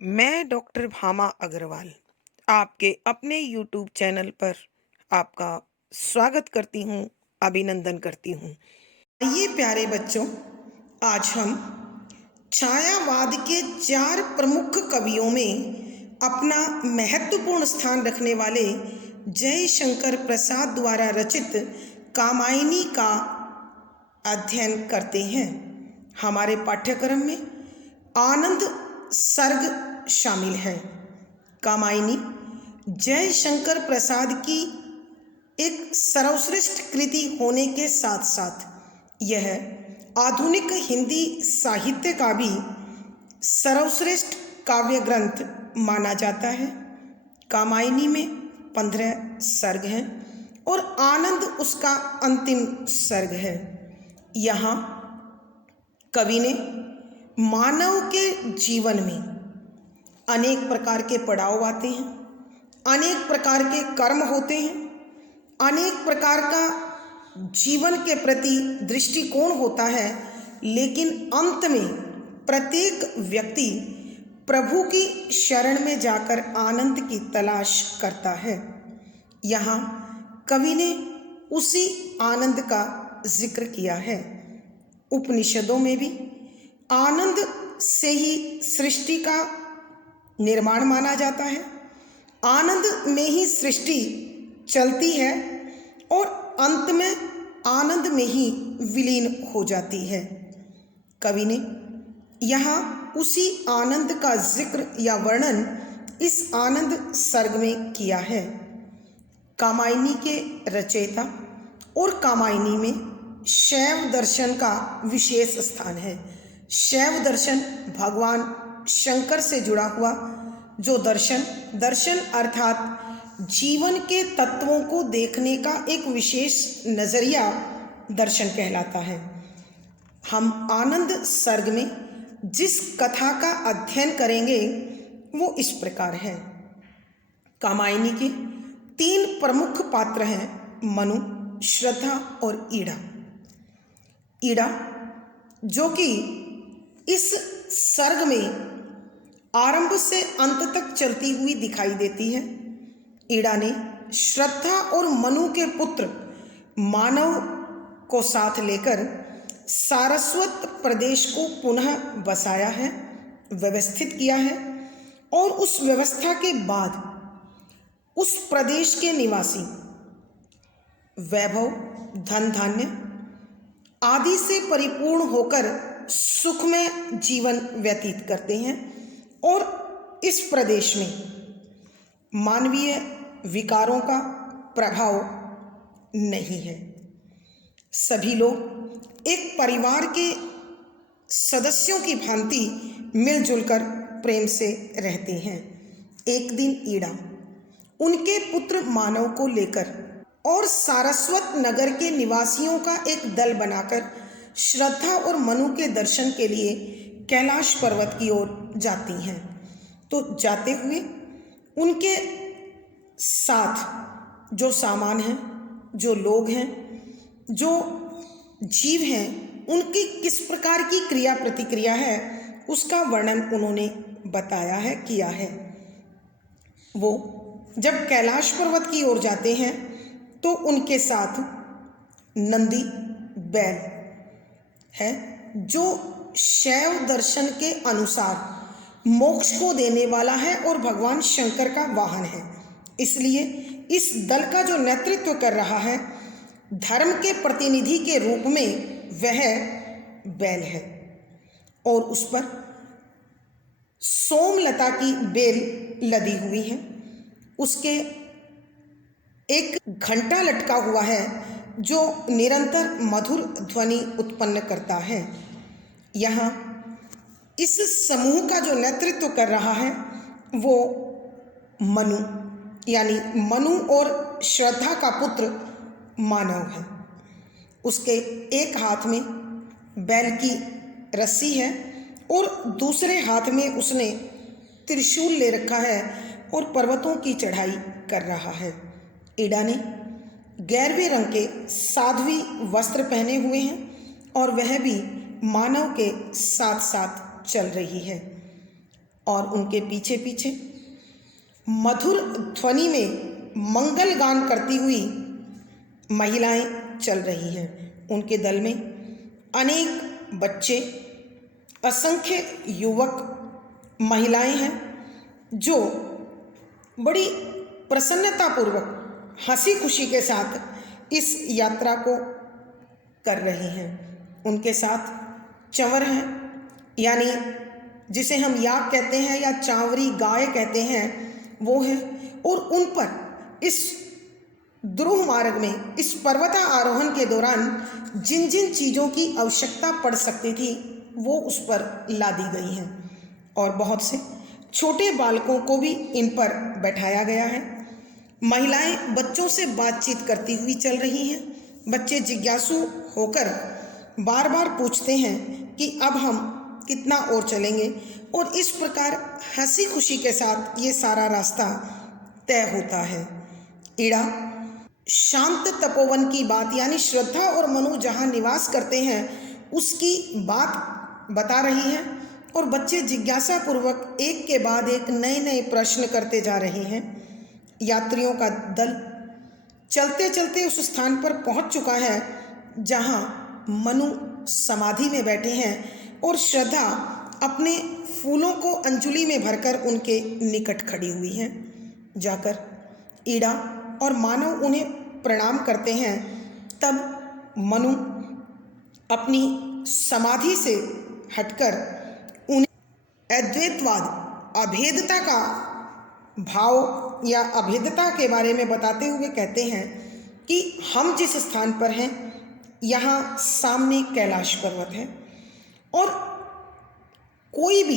मैं डॉक्टर भामा अग्रवाल आपके अपने यूट्यूब चैनल पर आपका स्वागत करती हूँ, अभिनंदन करती हूँ। आइए प्यारे बच्चों, आज हम छायावाद के 4 प्रमुख कवियों में अपना महत्वपूर्ण स्थान रखने वाले जयशंकर प्रसाद द्वारा रचित कामायनी का अध्ययन करते हैं। हमारे पाठ्यक्रम में आनंद सर्ग शामिल है। कामायनी जयशंकर प्रसाद की एक सर्वश्रेष्ठ कृति होने के साथ साथ यह आधुनिक हिंदी साहित्य का भी सर्वश्रेष्ठ काव्य ग्रंथ माना जाता है। कामायनी में 15 सर्ग हैं और आनंद उसका अंतिम सर्ग है। यहाँ कवि ने मानव के जीवन में अनेक प्रकार के पड़ाव आते हैं, अनेक प्रकार के कर्म होते हैं, अनेक प्रकार का जीवन के प्रति दृष्टिकोण होता है, लेकिन अंत में प्रत्येक व्यक्ति प्रभु की शरण में जाकर आनंद की तलाश करता है। यहाँ कवि ने उसी आनंद का जिक्र किया है। उपनिषदों में भी आनंद से ही सृष्टि का निर्माण माना जाता है। आनंद में ही सृष्टि चलती है और अंत में आनंद में ही विलीन हो जाती है। कवि ने यहाँ उसी आनंद का जिक्र या वर्णन इस आनंद सर्ग में किया है। कामायनी के रचयिता और कामायनी में शैव दर्शन का विशेष स्थान है। शैव दर्शन भगवान शंकर से जुड़ा हुआ जो दर्शन अर्थात जीवन के तत्वों को देखने का एक विशेष नज़रिया दर्शन कहलाता है। हम आनंद सर्ग में जिस कथा का अध्ययन करेंगे वो इस प्रकार है। कामायनी के 3 प्रमुख पात्र हैं, मनु, श्रद्धा और ईड़ा। ईड़ा जो कि इस सर्ग में आरंभ से अंत तक चलती हुई दिखाई देती है। ईड़ा ने श्रद्धा और मनु के पुत्र मानव को साथ लेकर सारस्वत प्रदेश को पुनः बसाया है, व्यवस्थित किया है और उस व्यवस्था के बाद उस प्रदेश के निवासी वैभव, धन धान्य आदि से परिपूर्ण होकर सुखमय जीवन व्यतीत करते हैं और इस प्रदेश में मानवीय विकारों का प्रभाव नहीं है। सभी लोग एक परिवार के सदस्यों की भांति मिलजुल कर प्रेम से रहते हैं। एक दिन ईड़ा उनके पुत्र मानव को लेकर और सारस्वत नगर के निवासियों का एक दल बनाकर श्रद्धा और मनु के दर्शन के लिए कैलाश पर्वत की ओर जाती हैं। तो जाते हुए उनके साथ जो सामान हैं, जो लोग हैं, जो जीव हैं, उनकी किस प्रकार की क्रिया प्रतिक्रिया है उसका वर्णन उन्होंने बताया है, किया है। वो जब कैलाश पर्वत की ओर जाते हैं तो उनके साथ नंदी बैल है जो शैव दर्शन के अनुसार मोक्ष को देने वाला है और भगवान शंकर का वाहन है। इसलिए इस दल का जो नेतृत्व कर रहा है धर्म के प्रतिनिधि के रूप में वह बैल है और उस पर सोमलता की बेल लदी हुई है। उसके एक घंटा लटका हुआ है जो निरंतर मधुर ध्वनि उत्पन्न करता है। यहाँ इस समूह का जो नेतृत्व कर रहा है वो मनु यानी मनु और श्रद्धा का पुत्र मानव है। उसके एक हाथ में बैल की रस्सी है और दूसरे हाथ में उसने त्रिशूल ले रखा है और पर्वतों की चढ़ाई कर रहा है। ईड़ा ने गैरवे रंग के साध्वी वस्त्र पहने हुए हैं और वह भी मानव के साथ साथ चल रही है। और उनके पीछे पीछे मधुर ध्वनि में मंगल गान करती हुई महिलाएं चल रही हैं। उनके दल में अनेक बच्चे, असंख्य युवक, महिलाएं हैं जो बड़ी प्रसन्नतापूर्वक, हंसी खुशी के साथ इस यात्रा को कर रहे हैं। उनके साथ चंवर हैं, यानी जिसे हम याक कहते हैं या चांवरी गाय कहते हैं, वो है। और उन पर इस ध्रुव मार्ग में, इस पर्वतारोहण के दौरान जिन जिन चीज़ों की आवश्यकता पड़ सकती थी वो उस पर लादी गई हैं। और बहुत से छोटे बालकों को भी इन पर बैठाया गया है। महिलाएं बच्चों से बातचीत करती हुई चल रही हैं। बच्चे जिज्ञासु होकर बार बार पूछते हैं कि अब हम कितना और चलेंगे, और इस प्रकार हंसी खुशी के साथ ये सारा रास्ता तय होता है। इड़ा शांत तपोवन की बात, यानी श्रद्धा और मनु जहाँ निवास करते हैं उसकी बात बता रही है। और बच्चे जिज्ञासा पूर्वक एक के बाद एक नए नए प्रश्न करते जा रहे हैं। यात्रियों का दल चलते चलते उस स्थान पर पहुंच चुका है जहां मनु समाधि में बैठे हैं और श्रद्धा अपने फूलों को अंजुलि में भरकर उनके निकट खड़ी हुई है। जाकर ईड़ा और मानव उन्हें प्रणाम करते हैं। तब मनु अपनी समाधि से हटकर उन्हें अद्वैतवाद, अभेदता का भाव या अभेदता के बारे में बताते हुए कहते हैं कि हम जिस स्थान पर हैं यहाँ सामने कैलाश पर्वत है और कोई भी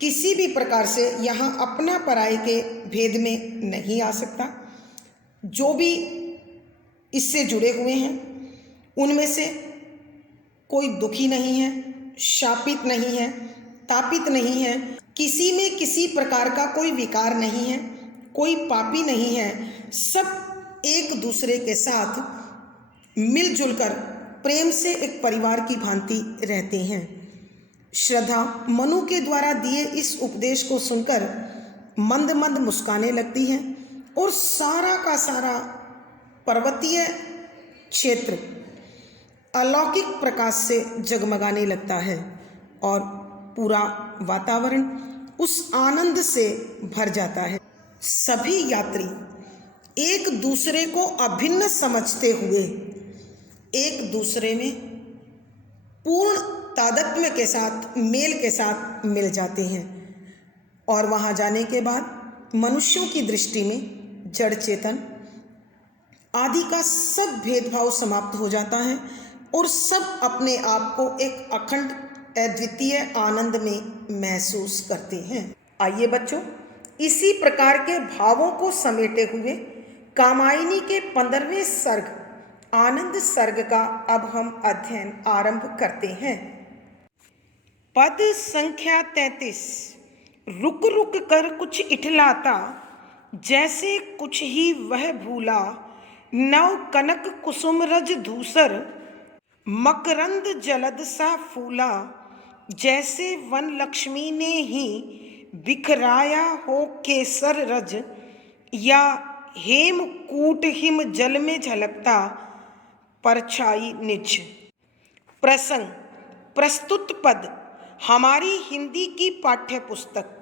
किसी भी प्रकार से यहाँ अपना पराई के भेद में नहीं आ सकता। जो भी इससे जुड़े हुए हैं उनमें से कोई दुखी नहीं है, शापित नहीं है, तापित नहीं है, किसी में किसी प्रकार का कोई विकार नहीं है, कोई पापी नहीं है। सब एक दूसरे के साथ मिलजुल कर प्रेम से एक परिवार की भांति रहते हैं। श्रद्धा मनु के द्वारा दिए इस उपदेश को सुनकर मंद मंद मुस्काने लगती हैं और सारा का सारा पर्वतीय क्षेत्र अलौकिक प्रकाश से जगमगाने लगता है और पूरा वातावरण उस आनंद से भर जाता है। सभी यात्री एक दूसरे को अभिन्न समझते हुए एक दूसरे में पूर्ण तादात्म्य के साथ, मेल के साथ मिल जाते हैं। और वहाँ जाने के बाद मनुष्यों की दृष्टि में जड़ चेतन आदि का सब भेदभाव समाप्त हो जाता है और सब अपने आप को एक अखंड अद्वितीय आनंद में महसूस करते हैं। आइए बच्चों, इसी प्रकार के भावों को समेटे हुए कामायनी के 15वें सर्ग आनंद सर्ग का अब हम अध्ययन आरंभ करते हैं। पद संख्या 33। रुक रुक कर कुछ इठलाता, जैसे कुछ ही वह भूला, नव कनक कुसुम रज धूसर, मकरंद जलद सा फूला, जैसे वन लक्ष्मी ने ही बिखराया हो केसर रज, या हेमकूट हिम जल में झलकता परछाई निज। प्रसंग प्रस्तुत पद हमारी हिंदी की पाठ्य पुस्तक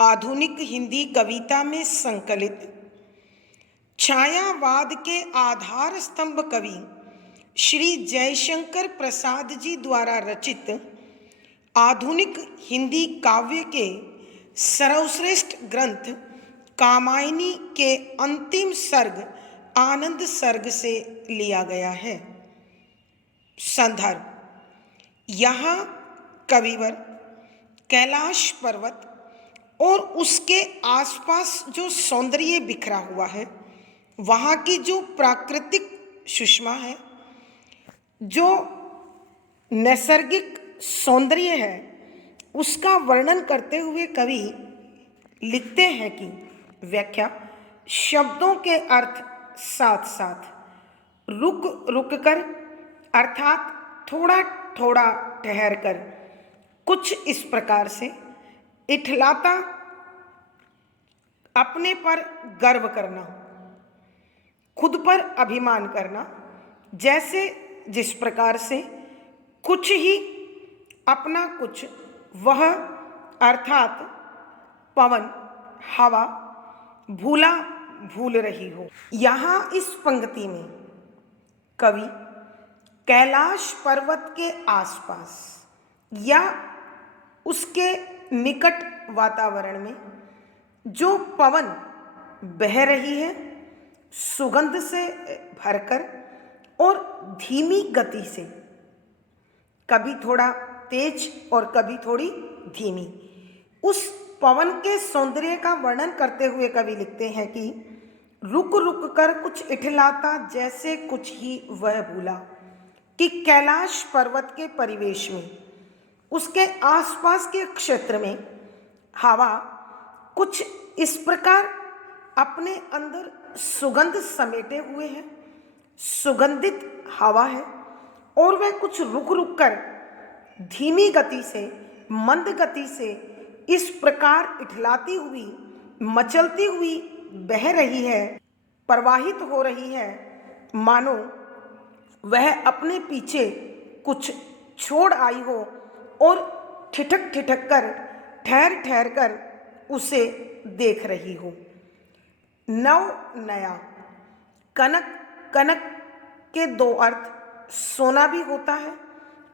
आधुनिक हिंदी कविता में संकलित छायावाद के आधार स्तंभ कवि श्री जयशंकर प्रसाद जी द्वारा रचित आधुनिक हिंदी काव्य के सर्वश्रेष्ठ ग्रंथ कामायनी के अंतिम सर्ग आनंद सर्ग से लिया गया है। संदर्भ: यहाँ कविवर कैलाश पर्वत और उसके आसपास जो सौंदर्य बिखरा हुआ है, वहाँ की जो प्राकृतिक सुषमा है, जो नैसर्गिक सौंदर्य है, उसका वर्णन करते हुए कवि लिखते हैं कि व्याख्या शब्दों के अर्थ साथ साथ रुक रुक कर अर्थात थोड़ा थोड़ा ठहर कर कुछ इस प्रकार से इठलाता, अपने पर गर्व करना, खुद पर अभिमान करना, जैसे जिस प्रकार से कुछ ही अपना कुछ वह अर्थात पवन, हवा भूला भूल रही हो। यहाँ इस पंक्ति में कवि कैलाश पर्वत के आसपास या उसके निकट वातावरण में जो पवन बह रही है सुगंध से भरकर और धीमी गति से, कभी थोड़ा तेज और कभी थोड़ी धीमी, उस पवन के सौंदर्य का वर्णन करते हुए कवि लिखते हैं कि रुक रुक कर कुछ इठलाता जैसे कुछ ही वह भूला, कि कैलाश पर्वत के परिवेश में, उसके आसपास के क्षेत्र में हवा कुछ इस प्रकार अपने अंदर सुगंध समेटे हुए है, सुगंधित हवा है, और वह कुछ रुक रुक कर धीमी गति से, मंद गति से इस प्रकार इठलाती हुई, मचलती हुई बह रही है, प्रवाहित हो रही है, मानो वह अपने पीछे कुछ छोड़ आई हो और ठिठक ठिठक कर, ठहर ठहर कर उसे देख रही हो। नव नया, कनक, कनक के दो अर्थ सोना भी होता है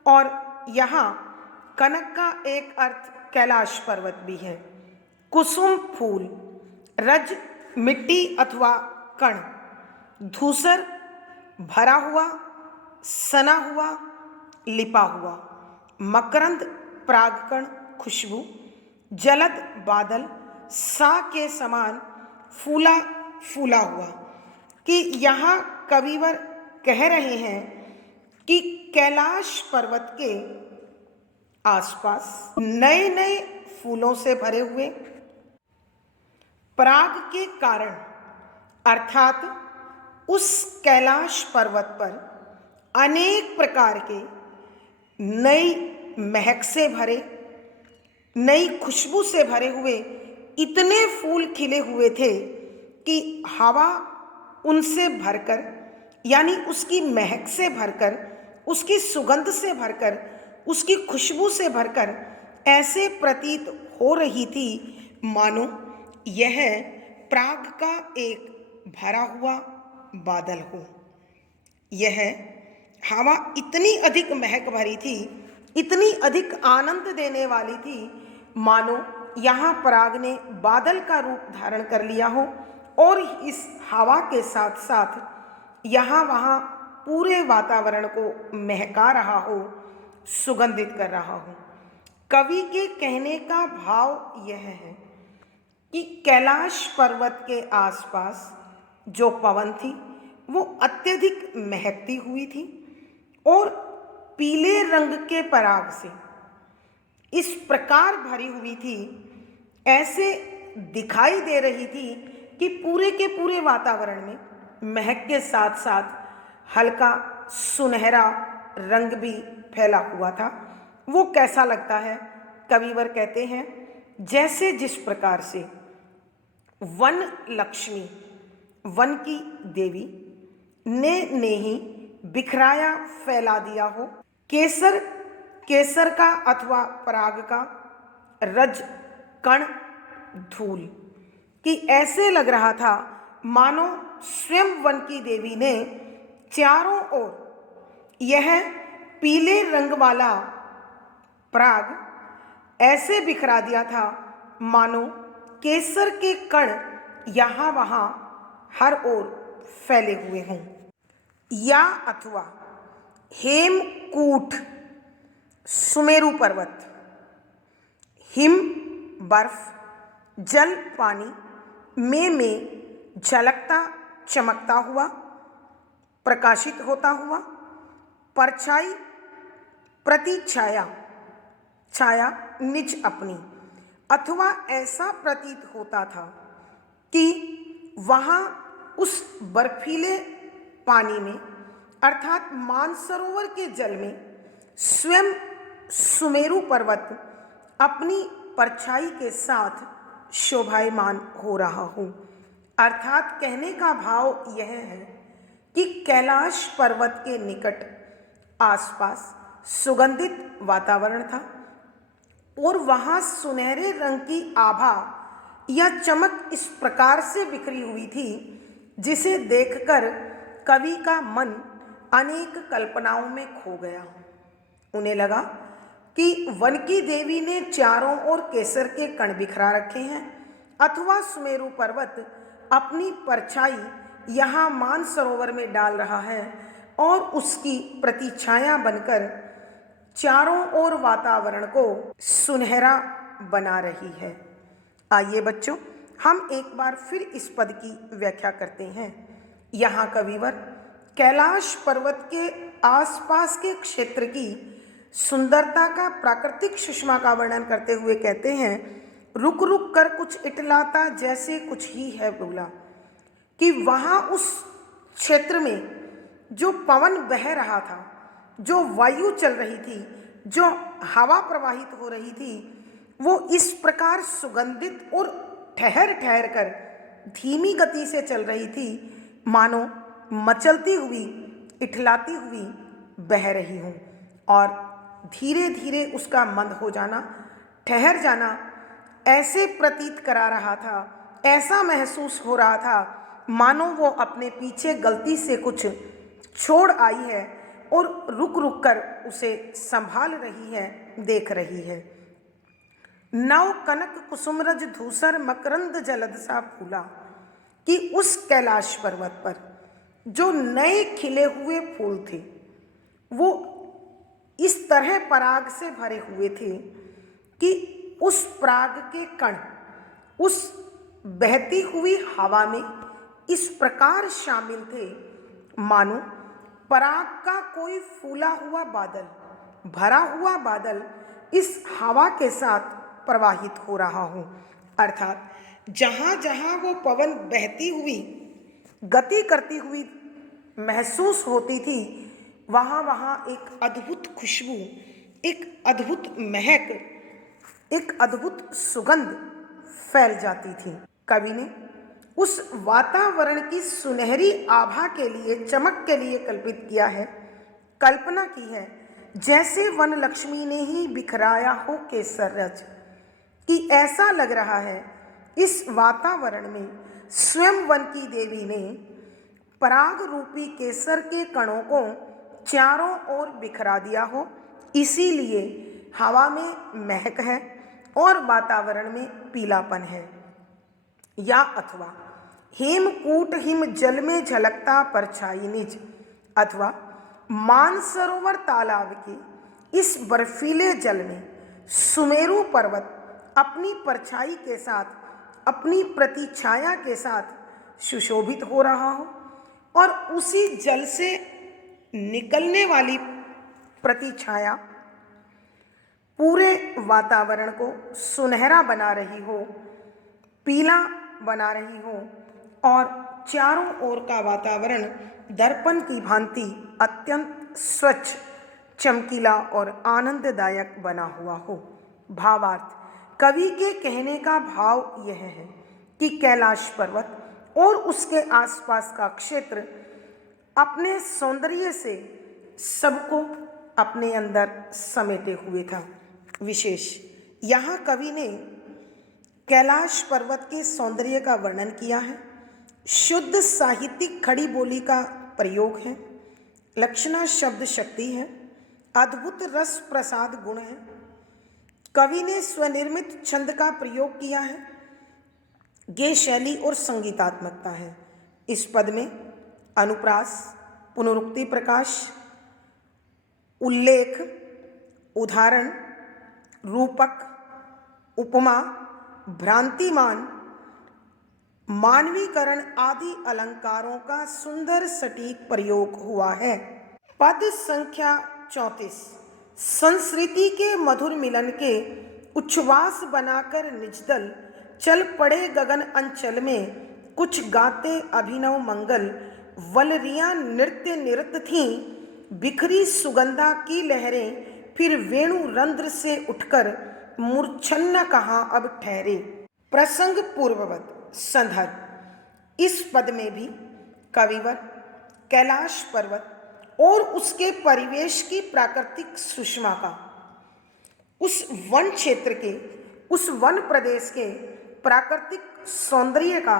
और यहाँ कनक का एक अर्थ कैलाश पर्वत भी है। कुसुम फूल, रज मिट्टी अथवा कण, धूसर भरा हुआ, सना हुआ, लिपा हुआ, मकरंद परागकण खुशबू, जलद बादल सा के समान फूला फूला हुआ, कि यहाँ कविवर कह रहे हैं कि कैलाश पर्वत के आसपास नए नए फूलों से भरे हुए, पराग के कारण अर्थात उस कैलाश पर्वत पर अनेक प्रकार के नई महक से भरे, नई खुशबू से भरे हुए इतने फूल खिले हुए थे कि हवा उनसे भरकर, यानी उसकी महक से भरकर, उसकी सुगंध से भरकर, उसकी खुशबू से भरकर ऐसे प्रतीत हो रही थी मानो यह प्राग का एक भरा हुआ बादल हो। यह हवा इतनी अधिक महक भरी थी, इतनी अधिक आनंद देने वाली थी, मानो यहाँ पराग ने बादल का रूप धारण कर लिया हो और इस हवा के साथ साथ यहाँ वहाँ पूरे वातावरण को महका रहा हो, सुगंधित कर रहा हो। कवि के कहने का भाव यह है कि कैलाश पर्वत के आसपास जो पवन थी वो अत्यधिक महकती हुई थी और पीले रंग के पराग से इस प्रकार भरी हुई थी, ऐसे दिखाई दे रही थी कि पूरे के पूरे वातावरण में महक के साथ साथ हल्का सुनहरा रंग भी फैला हुआ था। वो कैसा लगता है? कविवर कहते हैं, जैसे जिस प्रकार से वन लक्ष्मी, वन की देवी ने ही बिखराया फैला दिया हो, केसर, केसर का अथवा पराग का रज कण धूल, कि ऐसे लग रहा था मानो स्वयं वन की देवी ने चारों ओर यह पीले रंग वाला पराग ऐसे बिखरा दिया था मानो केसर के कण यहाँ वहाँ हर ओर फैले हुए हों। या अथवा हेमकूट, सुमेरु पर्वत, हिम बर्फ, जल पानी में झलकता चमकता हुआ, प्रकाशित होता हुआ, परछाई प्रति छाया, छाया निज अपनी, अथवा ऐसा प्रतीत होता था कि वहाँ उस बर्फीले पानी में अर्थात मानसरोवर के जल में स्वयं सुमेरु पर्वत अपनी परछाई के साथ शोभायमान हो रहा हूँ। अर्थात कहने का भाव यह है कि कैलाश पर्वत के निकट आसपास सुगंधित वातावरण था और वहाँ सुनहरे रंग की आभा या चमक इस प्रकार से बिखरी हुई थी जिसे देखकर कवि का मन अनेक कल्पनाओं में खो गया। उन्हें लगा कि वन की देवी ने चारों ओर केसर के कण बिखरा रखे हैं अथवा सुमेरु पर्वत अपनी परछाई यहाँ मानसरोवर में डाल रहा है और उसकी प्रतिछाया बनकर चारों ओर वातावरण को सुनहरा बना रही है। आइए बच्चों, हम एक बार फिर इस पद की व्याख्या करते हैं। यहाँ कविवर कैलाश पर्वत के आसपास के क्षेत्र की सुंदरता का प्राकृतिक सुषमा का वर्णन करते हुए कहते हैं, रुक रुक कर कुछ इटलाता जैसे कुछ ही है बोला, कि वहाँ उस क्षेत्र में जो पवन बह रहा था, जो वायु चल रही थी, जो हवा प्रवाहित हो रही थी, वो इस प्रकार सुगंधित और ठहर ठहर कर धीमी गति से चल रही थी मानो मचलती हुई, इठलाती हुई बह रही हूँ। और धीरे धीरे उसका मंद हो जाना, ठहर जाना ऐसे प्रतीत करा रहा था, ऐसा महसूस हो रहा था मानो वो अपने पीछे गलती से कुछ छोड़ आई है और रुक रुक कर उसे संभाल रही है, देख रही है। नव कनक कुसुमरज धूसर मकरंद जलद सा फूला, कि उस कैलाश पर्वत पर जो नए खिले हुए फूल थे वो इस तरह पराग से भरे हुए थे कि उस पराग के कण उस बहती हुई हवा में इस प्रकार शामिल थे मानो पराग का कोई फूला हुआ बादल, भरा हुआ बादल इस हवा के साथ प्रवाहित हो रहा हो। अर्थात जहाँ जहाँ वो पवन बहती हुई, गति करती हुई महसूस होती थी, वहाँ वहाँ एक अद्भुत खुशबू, एक अद्भुत महक, एक अद्भुत सुगंध फैल जाती थी। कवि ने उस वातावरण की सुनहरी आभा के लिए, चमक के लिए कल्पित किया है, कल्पना की है जैसे वन लक्ष्मी ने ही बिखराया हो केसर रज, कि ऐसा लग रहा है इस वातावरण में स्वयं वन की देवी ने पराग रूपी केसर के कणों को चारों ओर बिखरा दिया हो, इसीलिए हवा में महक है और वातावरण में पीलापन है। या अथवा हेमकूट हिम जल में झलकता परछाई निज, अथवा मानसरोवर तालाब के इस बर्फीले जल में सुमेरु पर्वत अपनी परछाई के साथ, अपनी प्रतिछाया के साथ सुशोभित हो रहा हो और उसी जल से निकलने वाली प्रतिछाया पूरे वातावरण को सुनहरा बना रही हो, पीला बना रही हो और चारों ओर का वातावरण दर्पण की भांति अत्यंत स्वच्छ, चमकीला और आनंददायक बना हुआ हो। भावार्थ, कवि के कहने का भाव यह है कि कैलाश पर्वत और उसके आसपास का क्षेत्र अपने सौंदर्य से सबको अपने अंदर समेटे हुए था। विशेष यहाँ कवि ने कैलाश पर्वत के सौंदर्य का वर्णन किया है। शुद्ध साहित्यिक खड़ी बोली का प्रयोग है, लक्षणा शब्द शक्ति है, अद्भुत रस प्रसाद गुण है। कवि ने स्वनिर्मित छंद का प्रयोग किया है, गेय शैली और संगीतात्मकता है। इस पद में अनुप्रास, पुनरुक्ति प्रकाश, उल्लेख, उदाहरण, रूपक, उपमा, भ्रांतिमान, मानवीकरण आदि अलंकारों का सुंदर सटीक प्रयोग हुआ है। पद संख्या 34। संस्कृति के मधुर मिलन के उच्छ्वास बनाकर निजदल चल पड़े गगन अंचल में, कुछ गाते अभिनव मंगल, वलरियां नृत्य निरत थीं, बिखरी सुगंधा की लहरें फिर वेणु रंध्र से उठकर मूर्छन्न कहाँ अब ठहरे, प्रसंग पूर्ववत संदर्भ। इस पद में भी कविवर कैलाश पर्वत और उसके परिवेश की प्राकृतिक सुषमा का, उस वन क्षेत्र के, उस वन प्रदेश के प्राकृतिक सौंदर्य का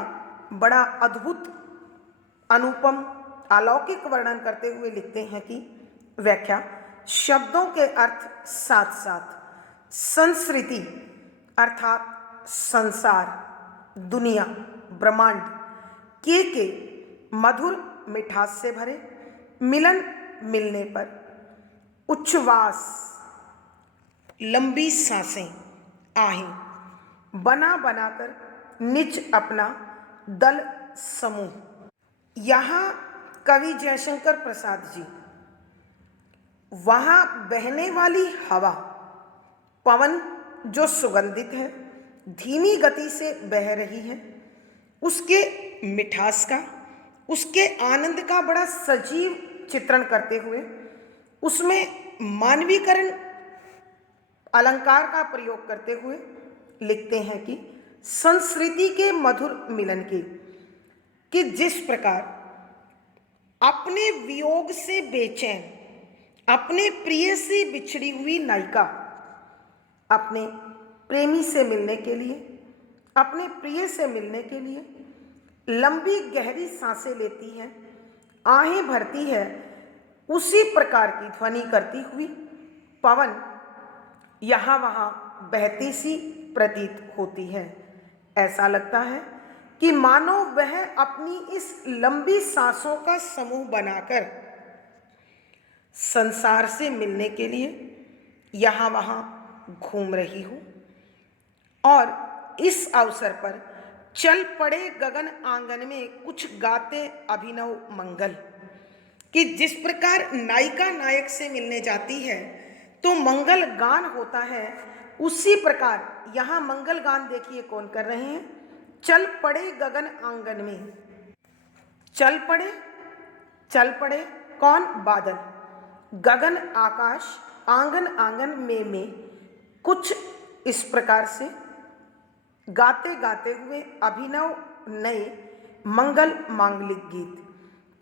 बड़ा अद्भुत, अनुपम, अलौकिक वर्णन करते हुए लिखते हैं कि व्याख्या, शब्दों के अर्थ साथ साथ संस्कृति अर्थात संसार, दुनिया, ब्रह्मांड के मधुर मिठास से भरे, मिलन मिलने पर उच्छ्वास, लंबी सांसें, आहें बना बनाकर निज अपना दल समूह। यहाँ कवि जयशंकर प्रसाद जी, वहाँ बहने वाली हवा, पवन जो सुगंधित है, धीमी गति से बह रही है, उसके मिठास का, उसके आनंद का बड़ा सजीव चित्रण करते हुए उसमें मानवीकरण अलंकार का प्रयोग करते हुए लिखते हैं कि संस्कृति के मधुर मिलन की, कि जिस प्रकार अपने वियोग से बेचैन, अपने प्रिय से बिछड़ी हुई नायिका अपने प्रेमी से मिलने के लिए, अपने प्रिय से मिलने के लिए लंबी गहरी सांसें लेती है, आहें भरती है, उसी प्रकार की ध्वनि करती हुई पवन यहाँ वहाँ बहती सी प्रतीत होती है। ऐसा लगता है कि मानो वह अपनी इस लंबी सांसों का समूह बनाकर संसार से मिलने के लिए यहाँ वहाँ घूम रही हो, और इस अवसर पर चल पड़े गगन आंगन में कुछ गाते अभिनव मंगल, कि जिस प्रकार नायिका नायक से मिलने जाती है तो मंगल गान होता है, उसी प्रकार यहाँ मंगल गान देखिए कौन कर रहे हैं, चल पड़े गगन आंगन में। चल पड़े कौन? बादल, गगन आकाश, आंगन आंगन में कुछ इस प्रकार से गाते गाते हुए अभिनव नए मंगल मांगलिक गीत,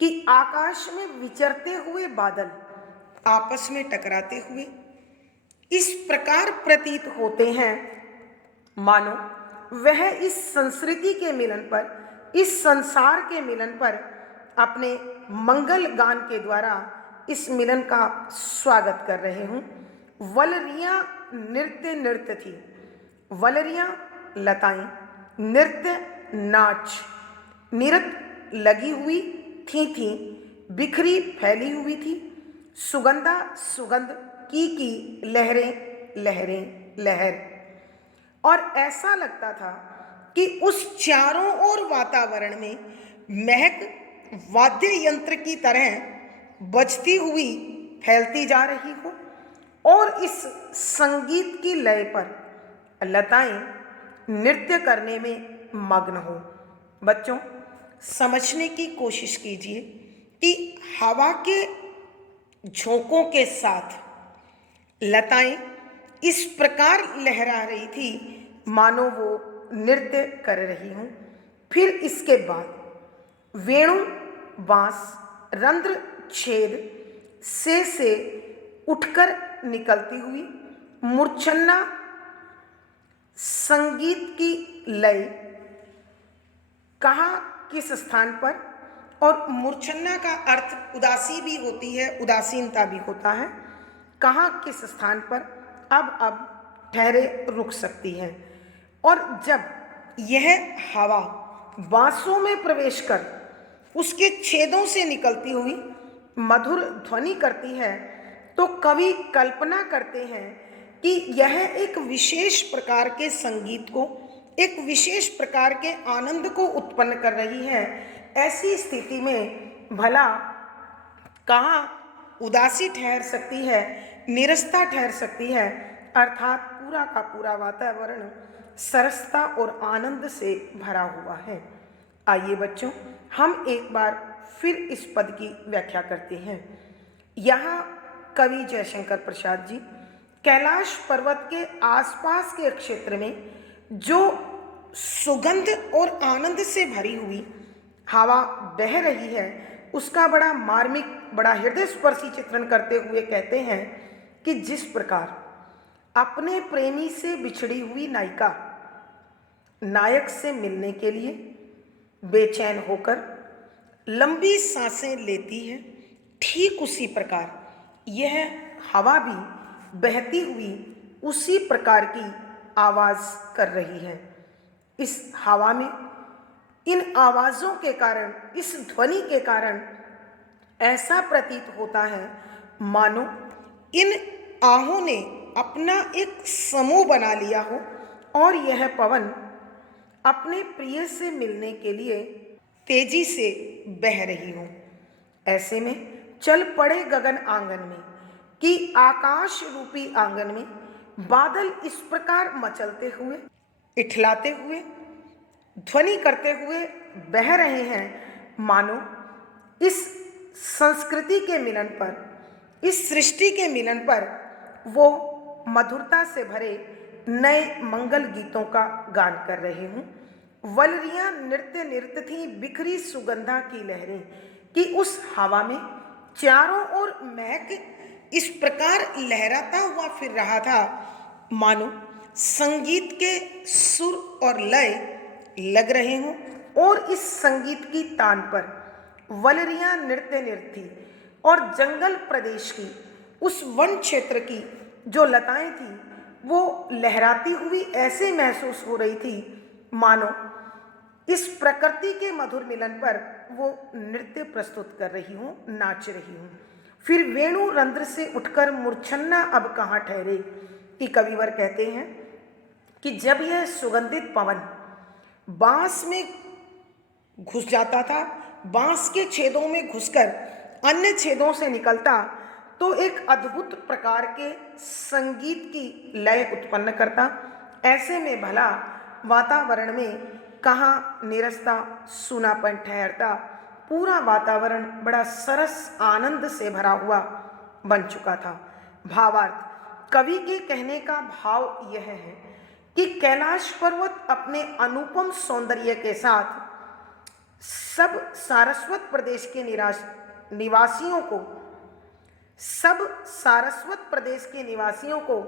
कि आकाश में विचरते हुए बादल आपस में टकराते हुए इस प्रकार प्रतीत होते हैं मानो वह इस संस्कृति के मिलन पर, इस संसार के मिलन पर अपने मंगल गान के द्वारा इस मिलन का स्वागत कर रहे हूँ। वलरियाँ नृत्य थी, वलरियाँ लताएं, नृत्य नाच, निरत लगी हुई थी, बिखरी फैली हुई थी, सुगंध की लहरें लहर। और ऐसा लगता था कि उस चारों ओर वातावरण में महक वाद्य यंत्र की तरह बजती हुई फैलती जा रही हो, और इस संगीत की लय पर लताएं नृत्य करने में मग्न हो। बच्चों, समझने की कोशिश कीजिए कि हवा के झोंकों के साथ लताएं इस प्रकार लहरा रही थी मानो वो नृत्य कर रही हूँ। फिर इसके बाद वेणु, बांस, रंध्र छेद से उठकर निकलती हुई मूर्छना संगीत की लय, कहाँ किस स्थान पर, और मूर्छना का अर्थ उदासी भी होती है, उदासीनता भी होता है, कहाँ किस स्थान पर अब ठहरे रुक सकती है। और जब यह हवा बांसों में प्रवेश कर उसके छेदों से निकलती हुई मधुर ध्वनि करती है, तो कवि कल्पना करते हैं कि यह एक विशेष प्रकार के संगीत को, एक विशेष प्रकार के आनंद को उत्पन्न कर रही है। ऐसी स्थिति में भला कहाँ उदासी ठहर सकती है, निरसता ठहर सकती है, अर्थात पूरा का पूरा वातावरण सरसता और आनंद से भरा हुआ है। आइए बच्चों, हम एक बार फिर इस पद की व्याख्या करते हैं। यहाँ कवि जयशंकर प्रसाद जी कैलाश पर्वत के आसपास के क्षेत्र में जो सुगंध और आनंद से भरी हुई हवा बह रही है, उसका बड़ा मार्मिक, बड़ा हृदय स्पर्शी चित्रण करते हुए कहते हैं कि जिस प्रकार अपने प्रेमी से बिछड़ी हुई नायिका नायक से मिलने के लिए बेचैन होकर लंबी सांसें लेती है, ठीक उसी प्रकार यह हवा भी बहती हुई उसी प्रकार की आवाज कर रही है। इस हवा में, इन आवाजों के कारण, इस ध्वनि के कारण ऐसा प्रतीत होता है मानो इन आहों ने अपना एक समूह बना लिया हो और यह पवन अपने प्रिय से मिलने के लिए तेजी से बह रही हो। ऐसे में चल पड़े गगन आंगन में कि आकाश रूपी आंगन में बादल इस प्रकार मचलते हुए, इठलाते हुए, ध्वनि करते हुए बह रहे हैं मानो इस संस्कृति के मिलन पर, इस सृष्टि के मिलन पर वो मधुरता से भरे नए मंगल गीतों का गान कर रहे हूँ। वलरियां नृत्य नृत्य थी बिखरी सुगंधा की लहरें, कि उस हवा में चारों ओर महक इस प्रकार लहराता हुआ फिर रहा था मानो संगीत के सुर और लय लग रहे हों और इस संगीत की तान पर वलरियां नृत्य नृत्य थी और जंगल प्रदेश की, उस वन क्षेत्र की जो लताएं थी वो लहराती हुई ऐसे महसूस हो रही थी मानो इस प्रकृति के मधुर मिलन पर वो नृत्य प्रस्तुत कर रही हूँ, नाच रही हूँ। फिर वेणु रंध्र से उठकर मूर्छन्ना अब कहाँ ठहरे, कि कविवर कहते हैं कि जब यह सुगंधित पवन बांस में घुस जाता था, बांस के छेदों में घुसकर अन्य छेदों से निकलता, तो एक अद्भुत प्रकार के संगीत की लय उत्पन्न करता। ऐसे में भला वातावरण में कहाँ निरस्ता सूनापन ठहरता, पूरा वातावरण बड़ा सरस आनंद से भरा हुआ बन चुका था। भावार्थ, कवि के कहने का भाव यह है कि कैलाश पर्वत अपने अनुपम सौंदर्य के साथ सब सारस्वत प्रदेश के निवासियों को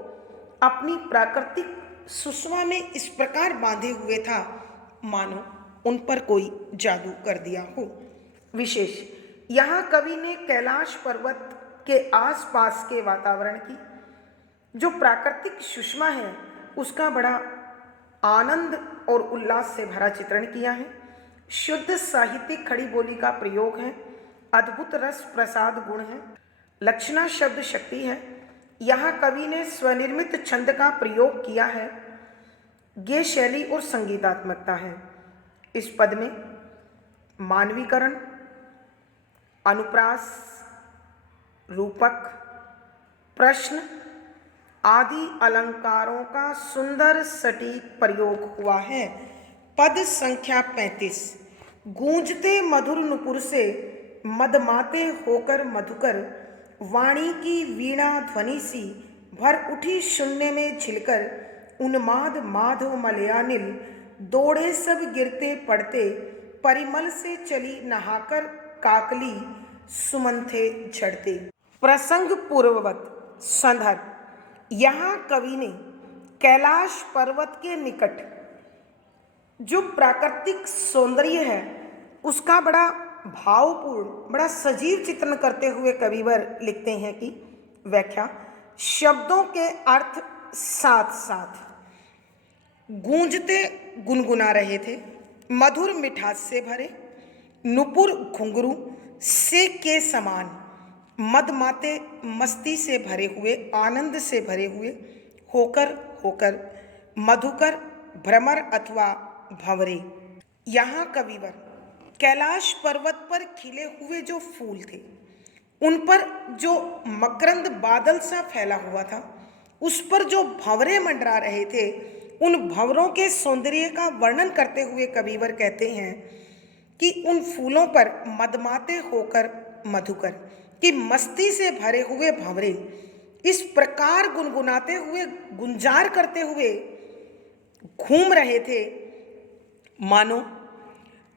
अपनी प्राकृतिक सुषमा में इस प्रकार बांधे हुए था मानो उन पर कोई जादू कर दिया हो। विशेष यहाँ कवि ने कैलाश पर्वत के आसपास के वातावरण की जो प्राकृतिक सुषमा है उसका बड़ा आनंद और उल्लास से भरा चित्रण किया है। शुद्ध साहित्यिक खड़ी बोली का प्रयोग है, अद्भुत रस प्रसाद गुण है, लक्षणा शब्द शक्ति है। यहाँ कवि ने स्वनिर्मित छंद का प्रयोग किया है, गेय शैली और संगीतात्मकता है। इस पद में मानवीकरण, अनुप्रास, रूपक, प्रश्न आदि अलंकारों का सुंदर सटीक प्रयोग हुआ है। पद संख्या 35। गूंजते मधुर नुपुर से मदमाते होकर मधुकर, वाणी की वीणा ध्वनि सी भर उठी शून्य में झिलकर, उन्माद माधव मलयानिल दौड़े सब गिरते पड़ते, परिमल से चली नहाकर काकली सुमन थे झड़ते। प्रसंग पूर्ववत संदर्भ, यहाँ कवि ने कैलाश पर्वत के निकट जो प्राकृतिक सौंदर्य है उसका बड़ा भावपूर्ण, बड़ा सजीव चित्रण करते हुए कविवर लिखते हैं कि व्याख्या, शब्दों के अर्थ साथ साथ गूंजते गुनगुना रहे थे, मधुर मिठास से भरे, नुपुर घुंघरू से के समान, मदमाते मस्ती से भरे हुए, आनंद से भरे हुए, होकर मधुकर भ्रमर अथवा भंवरे। यहाँ कविवर कैलाश पर्वत पर खिले हुए जो फूल थे उन पर जो मकरंद बादल सा फैला हुआ था, उस पर जो भंवरे मंडरा रहे थे, उन भंवरों के सौंदर्य का वर्णन करते हुए कविवर कहते हैं कि उन फूलों पर मदमाते होकर मधुकर, कि मस्ती से भरे हुए भंवरे इस प्रकार गुनगुनाते हुए, गुंजार करते हुए घूम रहे थे, मानो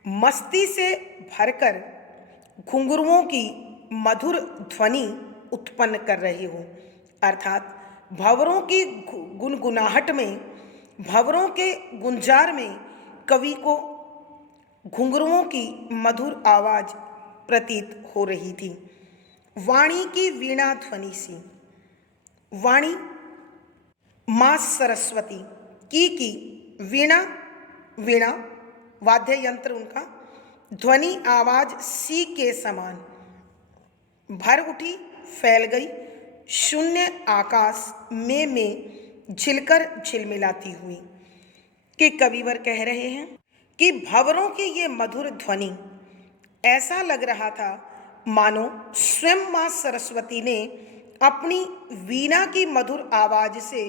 मस्ती से भरकर घुंघरुओं की मधुर ध्वनि उत्पन्न कर रहे हो। अर्थात भंवरों की गुनगुनाहट में, भंवरों के गुंजार में कवि को घुंघरुओं की मधुर आवाज प्रतीत हो रही थी। वाणी की वीणा ध्वनि सी, वाणी माँ सरस्वती की वीणा, वीणा वाद्य यंत्र उनका, ध्वनि आवाज सी के समान भर उठी, फैल गई, शून्य आकाश में झिलकर झिलमिलाती हुई। कि कविवर कह रहे हैं कि भंवरों की ये मधुर ध्वनि, ऐसा लग रहा था मानो स्वयं माँ सरस्वती ने अपनी वीणा की मधुर आवाज से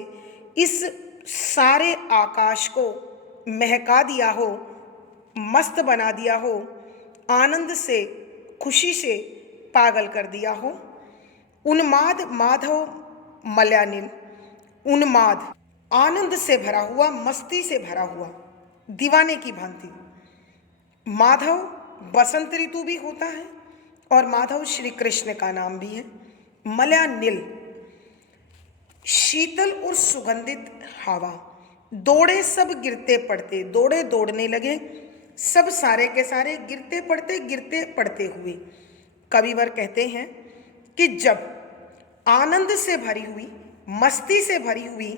इस सारे आकाश को महका दिया हो, मस्त बना दिया हो, आनंद से, खुशी से पागल कर दिया हो। उन्माद माधव मलयानिल, उन्माद आनंद से भरा हुआ, मस्ती से भरा हुआ, दीवाने की भांति। माधव बसंत ऋतु भी होता है और माधव श्री कृष्ण का नाम भी है। मलयानिल शीतल और सुगंधित हवा, दौड़े सब गिरते पड़ते, दौड़े दौड़ने लगे सब सारे के सारे, गिरते पड़ते हुए। कविवर कहते हैं कि जब आनंद से भरी हुई, मस्ती से भरी हुई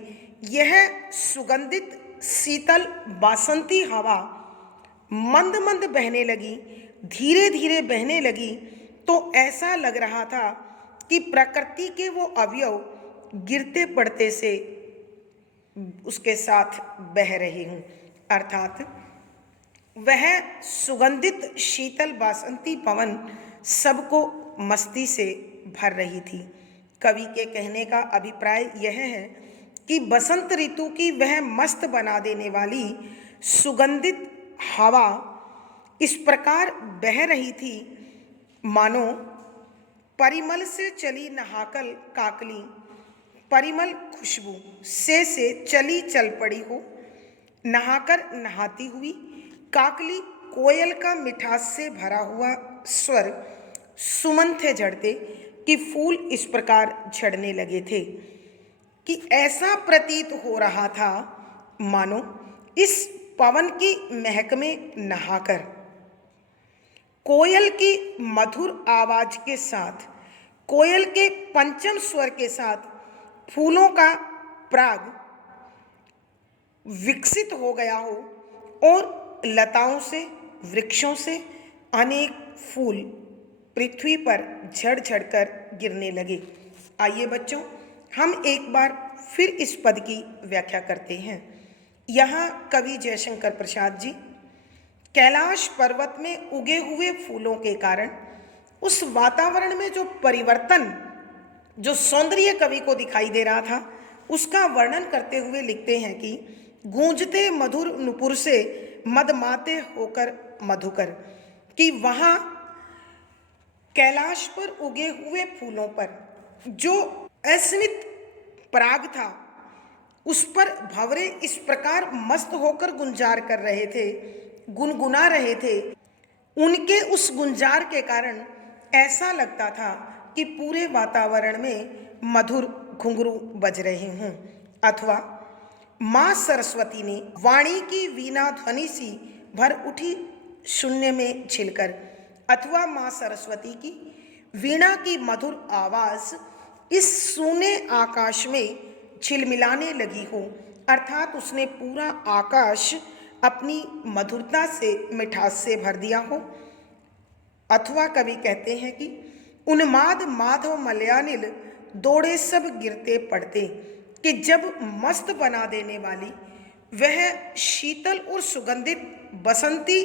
यह सुगंधित शीतल बासंती हवा मंद मंद बहने लगी, धीरे धीरे बहने लगी, तो ऐसा लग रहा था कि प्रकृति के वो अवयव गिरते पड़ते से उसके साथ बह रहे हूँ। अर्थात वह सुगंधित शीतल बासंती पवन सबको मस्ती से भर रही थी। कवि के कहने का अभिप्राय यह है कि बसंत ऋतु की वह मस्त बना देने वाली सुगंधित हवा इस प्रकार बह रही थी मानो परिमल से चली नहाकर काकली, परिमल खुशबू से चली चल पड़ी हो, नहाकर नहाती हुई काकली, कोयल का मिठास से भरा हुआ स्वर सुमन थे झड़ते कि फूल इस प्रकार झड़ने लगे थे। कि ऐसा प्रतीत हो रहा था मानो इस पवन की महक में नहाकर, कोयल की मधुर आवाज के साथ, कोयल के पंचम स्वर के साथ फूलों का पराग विकसित हो गया हो और लताओं से, वृक्षों से अनेक फूल पृथ्वी पर झड़ झड़ कर गिरने लगे। आइए बच्चों, हम एक बार फिर इस पद की व्याख्या करते हैं। यहाँ कवि जयशंकर प्रसाद जी कैलाश पर्वत में उगे हुए फूलों के कारण उस वातावरण में जो परिवर्तन, जो सौंदर्य कवि को दिखाई दे रहा था, उसका वर्णन करते हुए लिखते हैं कि गूंजते मधुर नुपुर से मदमाते होकर मधुकर। कि वहाँ कैलाश पर उगे हुए फूलों पर जो अस्मित पराग था, उस पर भंवरे इस प्रकार मस्त होकर गुंजार कर रहे थे, गुनगुना रहे थे। उनके उस गुंजार के कारण ऐसा लगता था कि पूरे वातावरण में मधुर घुंघरू बज रहे हों, अथवा माँ सरस्वती ने वाणी की वीणा ध्वनि सी भर उठी शून्य में छिलकर, अथवा माँ सरस्वती की वीणा की मधुर आवाज इस सूने आकाश में झिलमिलाने लगी हो। अर्थात उसने पूरा आकाश अपनी मधुरता से, मिठास से भर दिया हो। अथवा कवि कहते हैं कि उन्माद माधव मलयानिल, दौड़े सब गिरते पड़ते। कि जब मस्त बना देने वाली वह शीतल और सुगंधित बसंती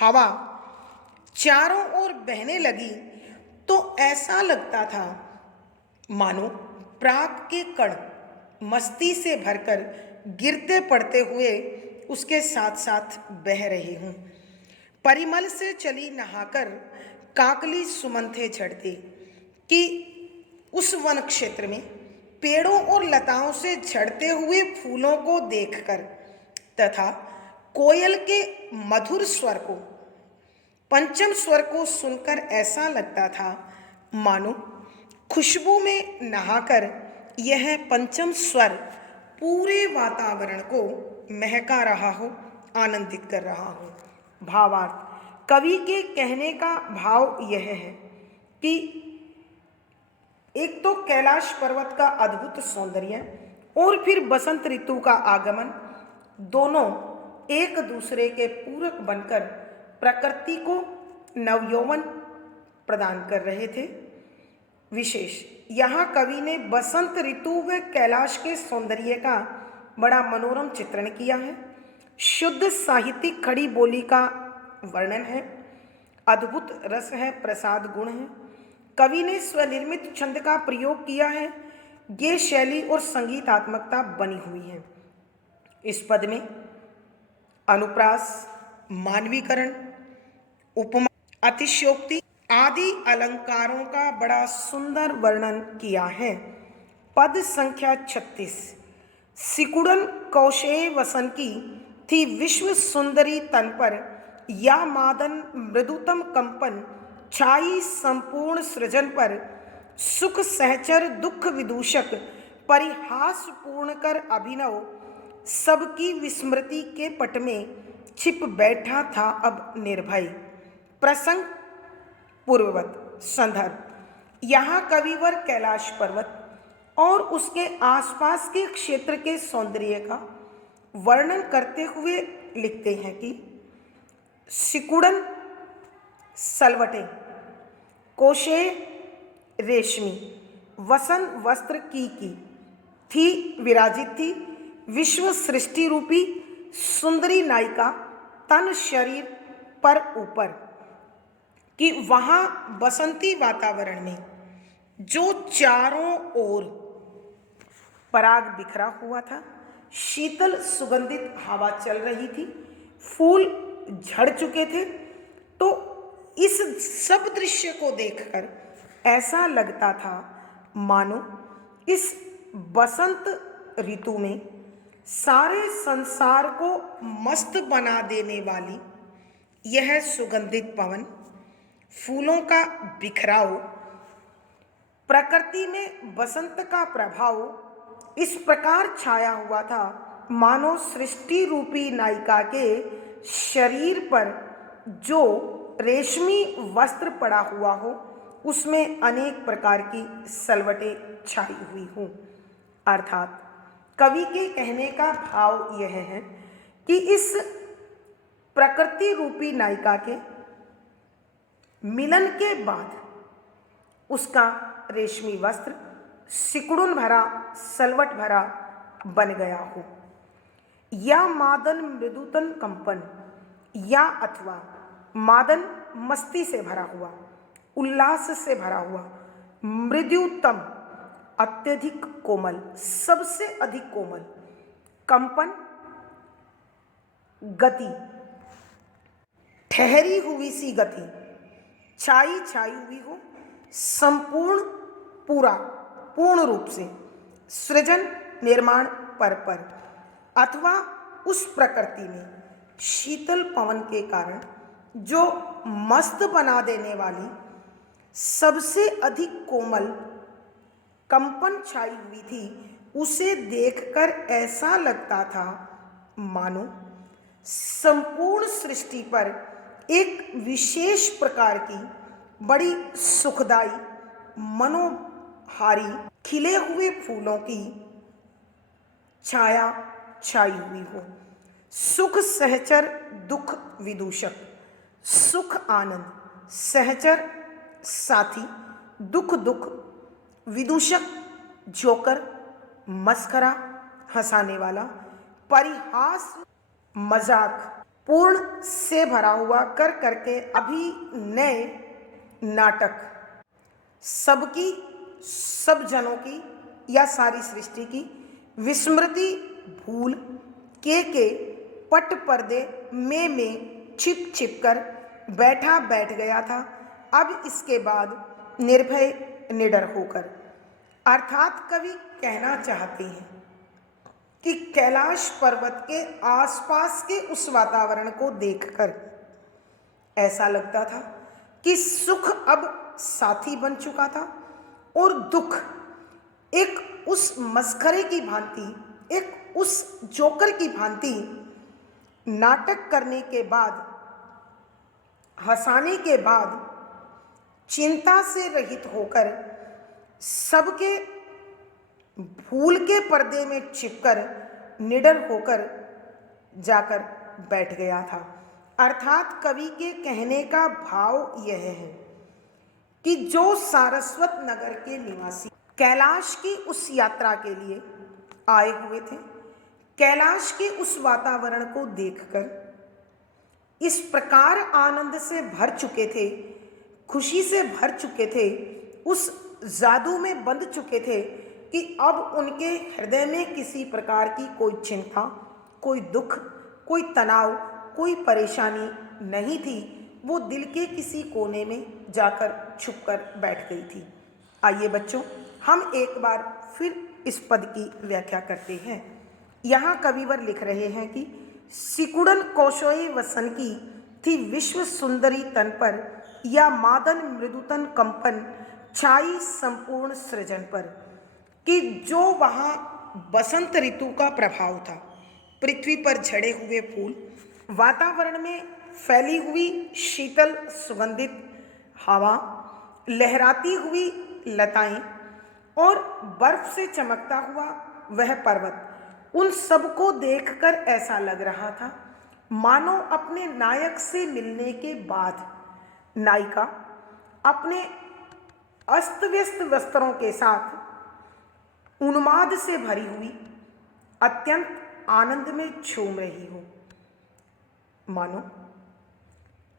हवा चारों ओर बहने लगी, तो ऐसा लगता था मानो प्राग के कण मस्ती से भरकर गिरते पड़ते हुए उसके साथ साथ बह रहे हों। परिमल से चली नहाकर काकली सुमन थे झड़ते। कि उस वन क्षेत्र में पेड़ों और लताओं से झड़ते हुए फूलों को देखकर तथा कोयल के मधुर स्वर को, पंचम स्वर को सुनकर ऐसा लगता था मानो खुशबू में नहाकर यह पंचम स्वर पूरे वातावरण को महका रहा हो, आनंदित कर रहा हो। भावार्थ, कवि के कहने का भाव यह है कि एक तो कैलाश पर्वत का अद्भुत सौंदर्य और फिर बसंत ऋतु का आगमन, दोनों एक दूसरे के पूरक बनकर प्रकृति को नवयौवन प्रदान कर रहे थे। विशेष यहाँ कवि ने बसंत ऋतु व कैलाश के सौंदर्य का बड़ा मनोरम चित्रण किया है। शुद्ध साहित्यिक खड़ी बोली का वर्णन है, अद्भुत रस है, प्रसाद गुण है। कवि ने स्वनिर्मित छंद का प्रयोग किया है, ये शैली और संगीतात्मकता बनी हुई है। इस पद में अनुप्रास, मानवीकरण, उपमा, अतिशयोक्ति आदि अलंकारों का बड़ा सुंदर वर्णन किया है। पद संख्या 36। सिकुड़न कौशेय वसन की थी विश्व सुंदरी तन पर, या मादन मृदुतम कंपन छाई संपूर्ण सृजन पर, सुख सहचर दुख विदूषक परिहास पूर्ण कर अभिनव, सबकी विस्मृति के पट में छिप बैठा था अब निर्भय। प्रसंग पूर्ववत संदर्भ, यहाँ कविवर कैलाश पर्वत और उसके आसपास के क्षेत्र के सौंदर्य का वर्णन करते हुए लिखते हैं कि सिकुड़न सलवटें, कोशे रेशमी, वसन वस्त्र की थी विराजित थी विश्व सृष्टि रूपी सुंदरी नायिका तन शरीर पर ऊपर, कि वहाँ बसंती वातावरण में जो चारों ओर पराग बिखरा हुआ था, शीतल सुगंधित हवा चल रही थी, फूल झड़ चुके थे, तो इस सब दृश्य को देखकर ऐसा लगता था मानो इस बसंत ऋतु में सारे संसार को मस्त बना देने वाली यह सुगंधित पवन, फूलों का बिखराव, प्रकृति में बसंत का प्रभाव इस प्रकार छाया हुआ था मानो सृष्टि रूपी नायिका के शरीर पर जो रेशमी वस्त्र पड़ा हुआ हो, उसमें अनेक प्रकार की सलवटें छाई हुई हों। अर्थात कवि के कहने का भाव यह है कि इस प्रकृति रूपी नायिका के मिलन के बाद उसका रेशमी वस्त्र सिकुड़न भरा, सलवट भरा बन गया हो, या मादन मृदुतन कंपन, या अथवा मादन मस्ती से भरा हुआ, उल्लास से भरा हुआ, मृदुतम अत्यधिक कोमल, सबसे अधिक कोमल, कंपन गति, ठहरी हुई सी गति, छाई छाई हुई हो, संपूर्ण पूरा पूर्ण रूप से, सृजन निर्माण पर अथवा उस प्रकृति में शीतल पवन के कारण जो मस्त बना देने वाली सबसे अधिक कोमल कंपन छाई हुई थी, उसे देखकर ऐसा लगता था मानो संपूर्ण सृष्टि पर एक विशेष प्रकार की बड़ी सुखदाई मनोहारी खिले हुए फूलों की छाया छाई हुई हो। सुख सहचर दुख विदूषक, सुख आनंद, सहचर साथी, दुख दुख, विदूषक जोकर, मस्खरा हंसाने वाला, परिहास मजाक पूर्ण से भरा हुआ कर करके अभिनय नाटक, सबकी, सब जनों की या सारी सृष्टि की विस्मृति भूल के पट पर्दे में छिप छिप कर बैठ गया था अब इसके बाद निर्भय निडर होकर। अर्थात कवि कहना चाहते हैं कि कैलाश पर्वत के आसपास के उस वातावरण को देखकर ऐसा लगता था कि सुख अब साथी बन चुका था और दुख एक उस मस्खरे की भांति, एक उस जोकर की भांति नाटक करने के बाद, हंसाने के बाद चिंता से रहित होकर सबके भूल के पर्दे में छिपकर निडर होकर जाकर बैठ गया था। अर्थात कवि के कहने का भाव यह है कि जो सारस्वत नगर के निवासी कैलाश की उस यात्रा के लिए आए हुए थे, कैलाश के उस वातावरण को देखकर इस प्रकार आनंद से भर चुके थे, खुशी से भर चुके थे, उस जादू में बंध चुके थे कि अब उनके हृदय में किसी प्रकार की कोई चिंता, कोई दुख, कोई तनाव, कोई परेशानी नहीं थी। वो दिल के किसी कोने में जाकर छुपकर बैठ गई थी। आइए बच्चों, हम एक बार फिर इस पद की व्याख्या करते हैं। यहाँ कविवर लिख रहे हैं कि सिकुड़न कौशोए वसन की थी विश्व सुंदरी तन पर, या मादन मृदुतन कंपन छाई संपूर्ण सृजन पर। कि जो वहाँ बसंत ऋतु का प्रभाव था, पृथ्वी पर झड़े हुए फूल, वातावरण में फैली हुई शीतल सुगंधित हवा, लहराती हुई लताएं और बर्फ से चमकता हुआ वह पर्वत, उन सबको देखकर ऐसा लग रहा था मानो अपने नायक से मिलने के बाद नायिका अपने अस्त व्यस्त वस्त्रों के साथ उन्माद से भरी हुई अत्यंत आनंद में झूम रही हो। मानो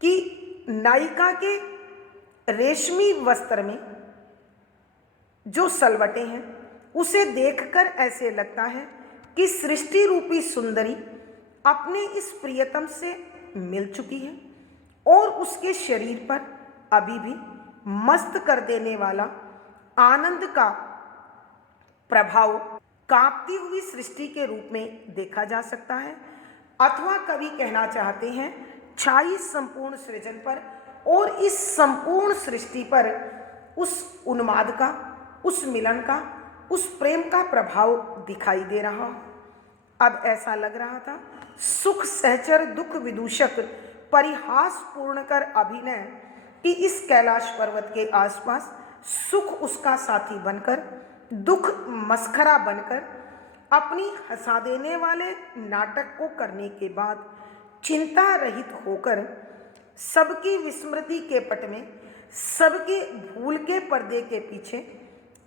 कि नायिका के रेशमी वस्त्र में जो सलवटें हैं, उसे देखकर ऐसे लगता है कि सृष्टि रूपी सुंदरी अपने इस प्रियतम से मिल चुकी है और उसके शरीर पर अभी भी मस्त कर देने वाला आनंद का प्रभाव कांपती हुई सृष्टि के रूप में देखा जा सकता है। अथवा कवि कहना चाहते हैं छाई संपूर्ण सृजन पर, और इस संपूर्ण सृष्टि पर उस उन्माद का, उस मिलन का, उस प्रेम का प्रभाव दिखाई दे रहा। अब ऐसा लग रहा था सुख सहचर दुख विदूषक परिहास पूर्ण कर अभिनय कि इस कैलाश पर्वत के आसपास सुख उसका साथी बनकर, दुख मस्खरा बनकर अपनी हंसा देने वाले नाटक को करने के बाद चिंता रहित होकर सबकी विस्मृति के पट में, सबके भूल के पर्दे के पीछे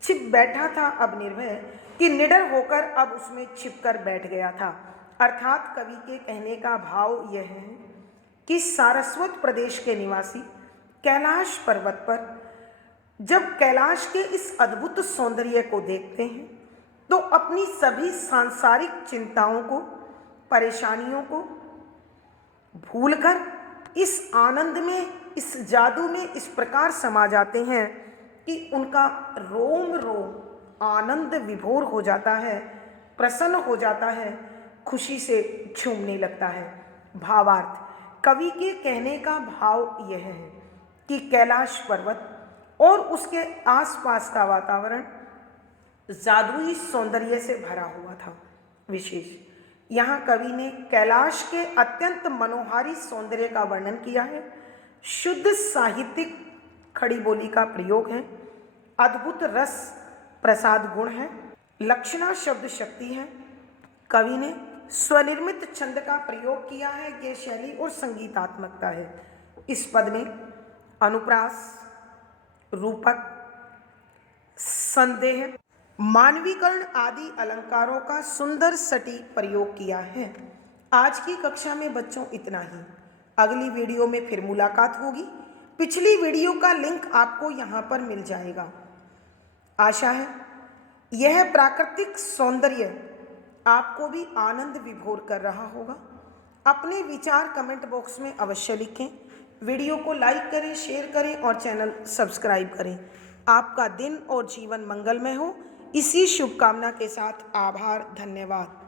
छिप बैठा था अब निर्भय, कि निडर होकर अब उसमें छिपकर बैठ गया था। अर्थात कवि के कहने का भाव यह है कि सारस्वत प्रदेश के निवासी कैलाश पर्वत पर जब कैलाश के इस अद्भुत सौंदर्य को देखते हैं तो अपनी सभी सांसारिक चिंताओं को, परेशानियों को भूलकर इस आनंद में, इस जादू में इस प्रकार समा जाते हैं कि उनका रोम रोम आनंद विभोर हो जाता है, प्रसन्न हो जाता है, खुशी से झूमने लगता है। भावार्थ, कवि के कहने का भाव यह है कि कैलाश पर्वत और उसके आसपास का वातावरण जादुई सौंदर्य से भरा हुआ था। विशेष यहाँ कवि ने कैलाश के अत्यंत मनोहारी सौंदर्य का वर्णन किया है। शुद्ध साहित्यिक खड़ी बोली का प्रयोग है, अद्भुत रस प्रसाद गुण है, लक्षणा शब्द शक्ति है। कवि ने स्वनिर्मित छंद का प्रयोग किया है, ये शैली और संगीतात्मकता है। इस पद में अनुप्रास, रूपक, संदेह, मानवीकरण आदि अलंकारों का सुंदर सटीक प्रयोग किया है। आज की कक्षा में बच्चों इतना ही। अगली वीडियो में फिर मुलाकात होगी। पिछली वीडियो का लिंक आपको यहाँ पर मिल जाएगा। आशा है यह प्राकृतिक सौंदर्य आपको भी आनंद विभोर कर रहा होगा। अपने विचार कमेंट बॉक्स में अवश्य लिखें। वीडियो को लाइक करें, शेयर करें और चैनल सब्सक्राइब करें। आपका दिन और जीवन मंगलमय हो, इसी शुभकामना के साथ आभार, धन्यवाद।